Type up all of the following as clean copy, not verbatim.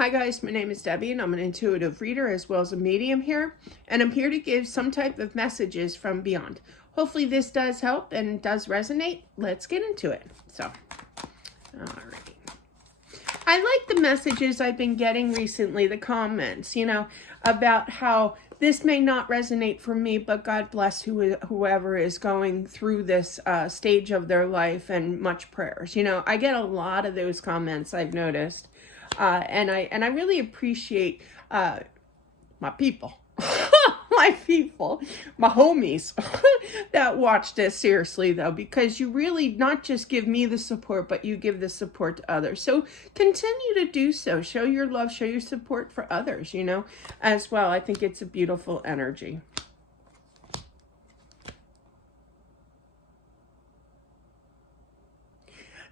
Hi guys, my name is Debbie and I'm an intuitive reader as well as a medium here, and I'm here to give some type of messages from beyond. Hopefully this does help and does resonate. Let's get into it. Alright. I like the messages I've been getting recently, the comments, about how this may not resonate for me, but God bless whoever is going through this stage of their life, and much prayers. I get a lot of those comments, I've noticed. And I really appreciate my people, my homies that watch this seriously though, because you really not just give me the support, but you give the support to others. So continue to do so. Show your love, show your support for others, as well. I think it's a beautiful energy.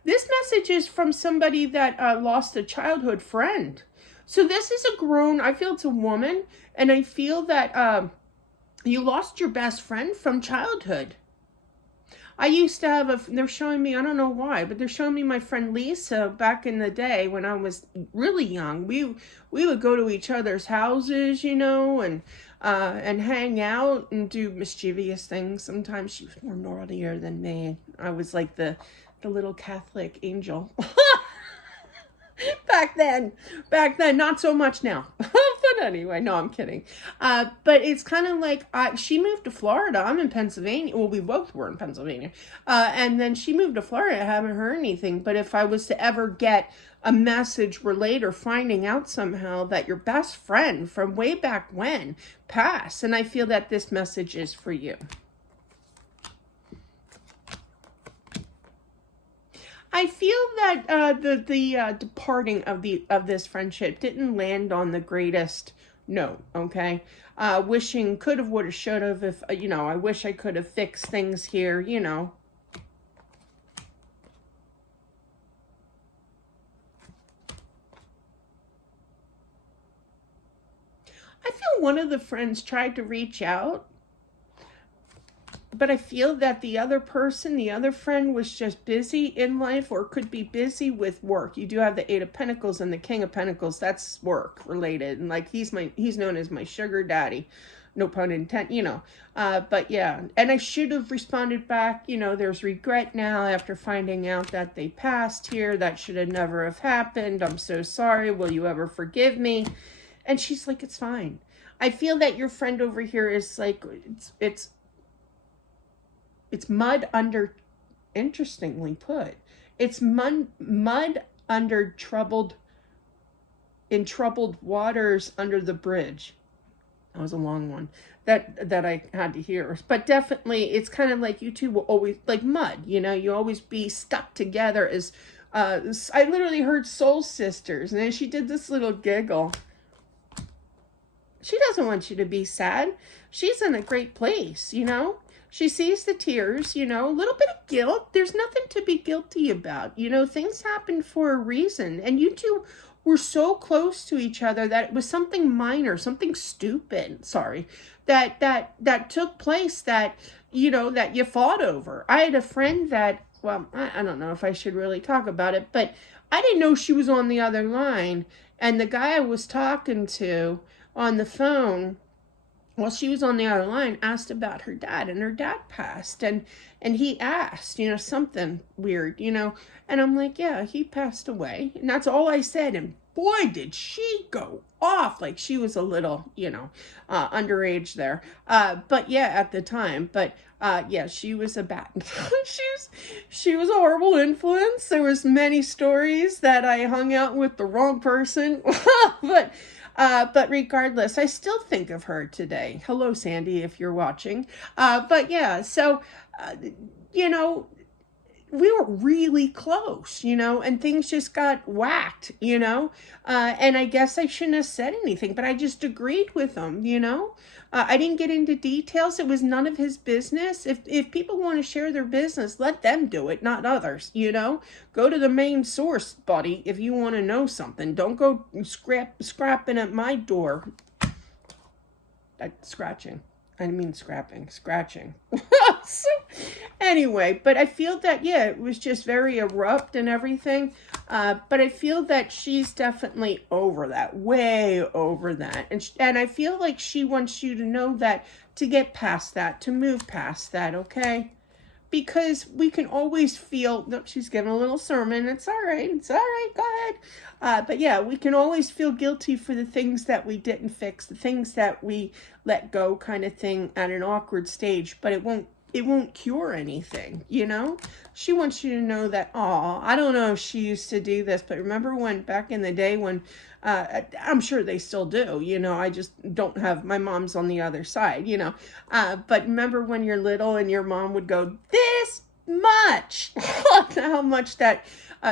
This message is from somebody that lost a childhood friend. So this is a grown, I feel it's a woman, and I feel that you lost your best friend from childhood. I used to have they're showing me, I don't know why, but they're showing me my friend Lisa back in the day when I was really young. We would go to each other's houses, and hang out and do mischievous things. Sometimes she was more naughtier than me. I was like the little Catholic angel. Back then, not so much now. But anyway, no, I'm kidding. But it's kind of like, she moved to Florida. I'm in Pennsylvania. Well, we both were in Pennsylvania. And then she moved to Florida. I haven't heard anything. But if I was to ever get a message relayed or finding out somehow that your best friend from way back when passed, and I feel that this message is for you. I feel that the departing of this friendship didn't land on the greatest note. Okay, wishing could have, would have, should have. If I wish I could have fixed things here. I feel one of the friends tried to reach out, but I feel that the other friend was just busy in life, or could be busy with work. You do have the Eight of Pentacles and the King of Pentacles. That's work related. And like, he's known as my sugar daddy. No pun intended, but yeah. And I should have responded back, there's regret now after finding out that they passed here. That should have never have happened. I'm so sorry. Will you ever forgive me? And she's like, it's fine. I feel that your friend over here is like, it's mud under, interestingly put, it's mud under troubled waters under the bridge. That was a long one that I had to hear. But definitely, it's kind of like you two will always, like mud, you always be stuck together as, I literally heard soul sisters, and then she did this little giggle. She doesn't want you to be sad. She's in a great place, She sees the tears, a little bit of guilt. There's nothing to be guilty about. Things happen for a reason. And you two were so close to each other that it was something minor, something stupid, that took place that you fought over. I had a friend that, well, I don't know if I should really talk about it, but I didn't know she was on the other line. And the guy I was talking to on the phone, while she was on the other line, asked about her dad, and her dad passed, and he asked, something weird, and I'm like, yeah, he passed away, and that's all I said, and boy, did she go off, like she was a little, underage there, but yeah, at the time, but yeah, she was a bad, she was a horrible influence. There was many stories that I hung out with the wrong person, but regardless, I still think of her today. Hello, Sandy, if you're watching. But yeah, so, we were really close, and things just got whacked, and I guess I shouldn't have said anything, but I just agreed with him, I didn't get into details. It was none of his business. If people want to share their business, let them do it, not others, Go to the main source, buddy, if you want to know something. Don't go scrapping at my door. Scratching. scratching. So, anyway, but I feel that, yeah, it was just very abrupt and everything. But I feel that she's definitely over that, way over that. And I feel like she wants you to know that, to get past that, to move past that, okay? Because we can always feel, nope, she's giving a little sermon. It's all right. It's all right. Go ahead. But yeah, we can always feel guilty for the things that we didn't fix, the things that we let go, kind of thing, at an awkward stage. But it won't cure anything, you know? She wants you to know that, oh, I don't know if she used to do this, but remember when back in the day when, I'm sure they still do, you know, I just don't have, my mom's on the other side, you know, but remember when you're little and your mom would go, this much, how much that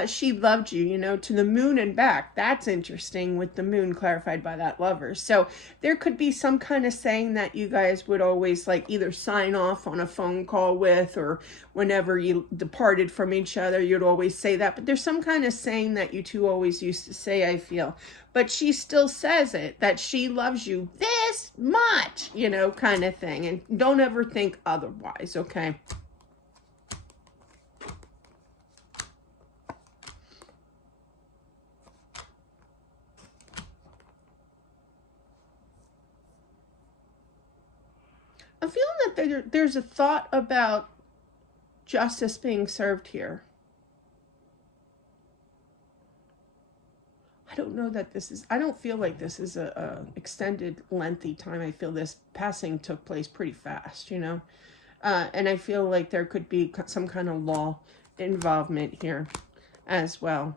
she loved you, you know, to the moon and back. That's interesting, with the moon clarified by that lover. So there could be some kind of saying that you guys would always like either sign off on a phone call with, or whenever you departed from each other, you'd always say that. But there's some kind of saying that you two always used to say, I feel. But she still says it, that she loves you this much, you know, kind of thing. And don't ever think otherwise, okay? I'm feeling that there's a thought about justice being served here. I don't know that this is, I don't feel like this is a extended, lengthy time. I feel this passing took place pretty fast, you know? And I feel like there could be some kind of law involvement here as well.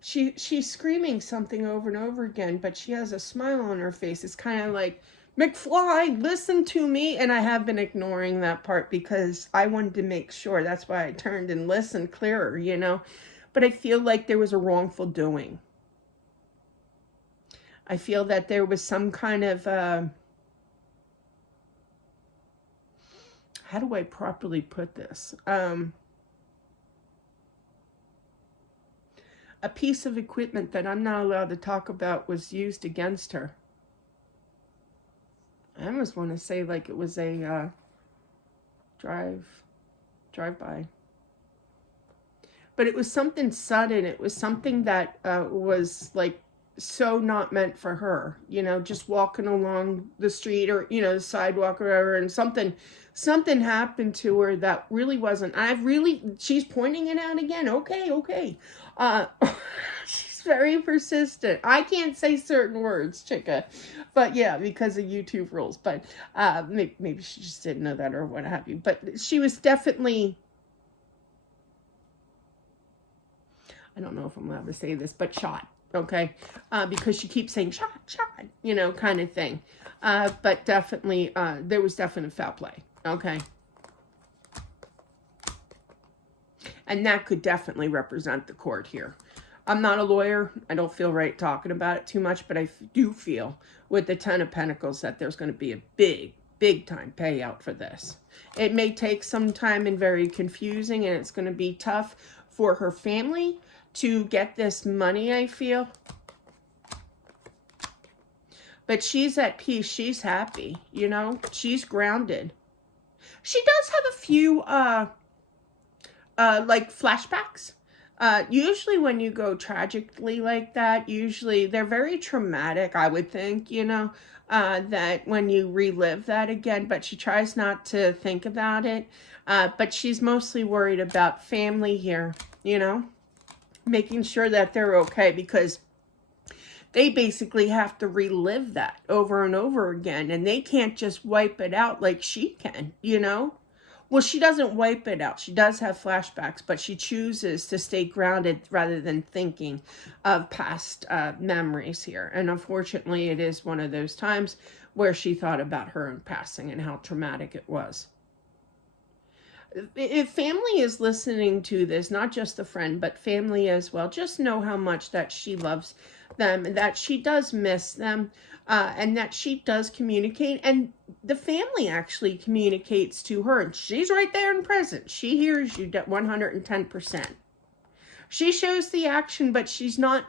She's screaming something over and over again, but she has a smile on her face. It's kind of like, McFly, listen to me. And I have been ignoring that part because I wanted to make sure. That's why I turned and listened clearer, you know. But I feel like there was a wrongful doing. I feel that there was some kind of, how do I properly put this? A piece of equipment that I'm not allowed to talk about was used against her. I almost want to say like it was a drive-by. But it was something sudden. It was something that was like so not meant for her, you know, just walking along the street, or, you know, the sidewalk or whatever, and something happened to her that really wasn't. She's pointing it out again. Okay. She's very persistent. I can't say certain words, Chica, but yeah, because of YouTube rules. But maybe she just didn't know that or what have you. But she was definitely, I don't know if I'm allowed to say this, but shot, okay? Because she keeps saying shot, you know, kind of thing. But definitely, there was definite foul play, okay? And that could definitely represent the court here. I'm not a lawyer. I don't feel right talking about it too much, but I do feel with the Ten of Pentacles that there's going to be a big time payout for this. It may take some time and very confusing, and it's going to be tough for her family to get this money, I feel. But she's at peace. She's happy, you know. She's grounded. She does have a few like flashbacks. Usually when you go tragically like that, usually they're very traumatic, I would think, you know, that when you relive that again, but she tries not to think about it. But she's mostly worried about family here, you know, making sure that they're okay, because they basically have to relive that over and over again, and they can't just wipe it out like she can, you know. Well, she doesn't wipe it out. She does have flashbacks, but she chooses to stay grounded rather than thinking of past memories here. And unfortunately, it is one of those times where she thought about her own passing and how traumatic it was. if family is listening to this, not just a friend, but family as well, just know how much that she loves them, and that she does miss them, and that she does communicate, and the family actually communicates to her, and she's right there and present. She hears you 110%. She shows the action, but she's not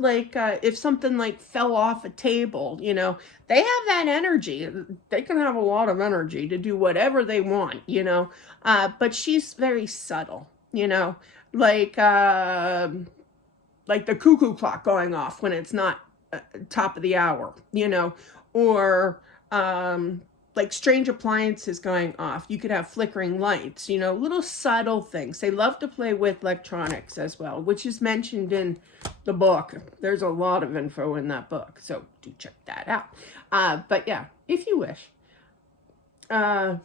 like, if something like fell off a table, you know, they have that energy. They can have a lot of energy to do whatever they want, you know, but she's very subtle, you know, like the cuckoo clock going off when it's not top of the hour, you know, or like strange appliances going off. You could have flickering lights, you know, little subtle things. They love to play with electronics as well, which is mentioned in the book. There's a lot of info in that book, so do check that out. But yeah, if you wish. Yeah,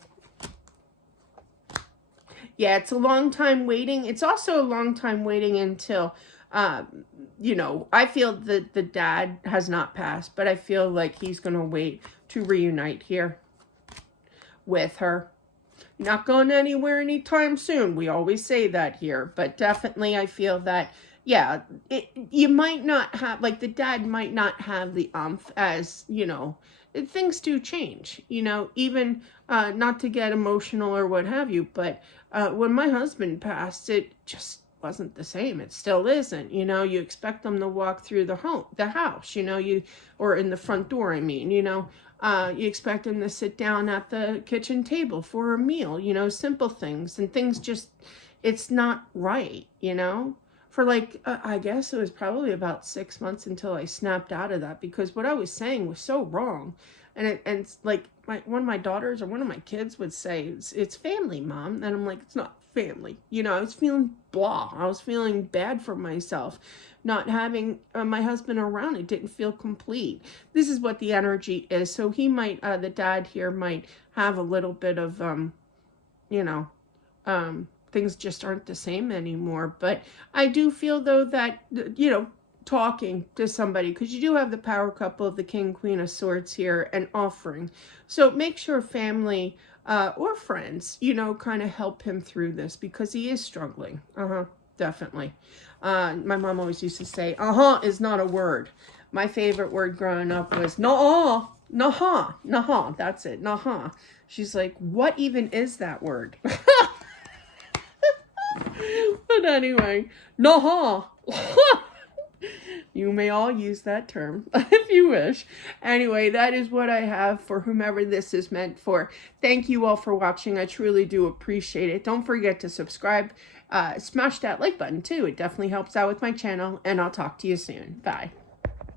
it's a long time waiting. It's also a long time waiting until, you know, I feel that the dad has not passed, but I feel like he's going to wait to reunite here with her. Not going anywhere anytime soon. We always say that here, but definitely I feel that, yeah, you might not have, like the dad might not have the as, you know, things do change, you know, even not to get emotional or what have you, but when my husband passed, it just wasn't the same. It still isn't, you know. You expect them to walk through the house, you know, or in the front door, I mean, you know. You expect them to sit down at the kitchen table for a meal, you know, simple things, and things just, it's not right, you know. For like, I guess it was probably about 6 months until I snapped out of that, because what I was saying was so wrong. And it's like one of my daughters or one of my kids would say, it's family, Mom. And I'm like, it's not family. You know, I was feeling blah. I was feeling bad for myself. Not having my husband around, it didn't feel complete. This is what the energy is. So he might, the dad here might have a little bit of, you know, things just aren't the same anymore. But I do feel, though, that, you know, talking to somebody, because you do have the power couple of the King, Queen of Swords here, and offering. So make sure family or friends, you know, kind of help him through this, because he is struggling. Definitely. My mom always used to say, is not a word. My favorite word growing up was nah, nah, that's it, nah. She's like, what even is that word? But anyway, nah. You may all use that term if you wish. Anyway, that is what I have for whomever this is meant for. Thank you all for watching. I truly do appreciate it. Don't forget to subscribe. Smash that like button too. It definitely helps out with my channel, and I'll talk to you soon. Bye.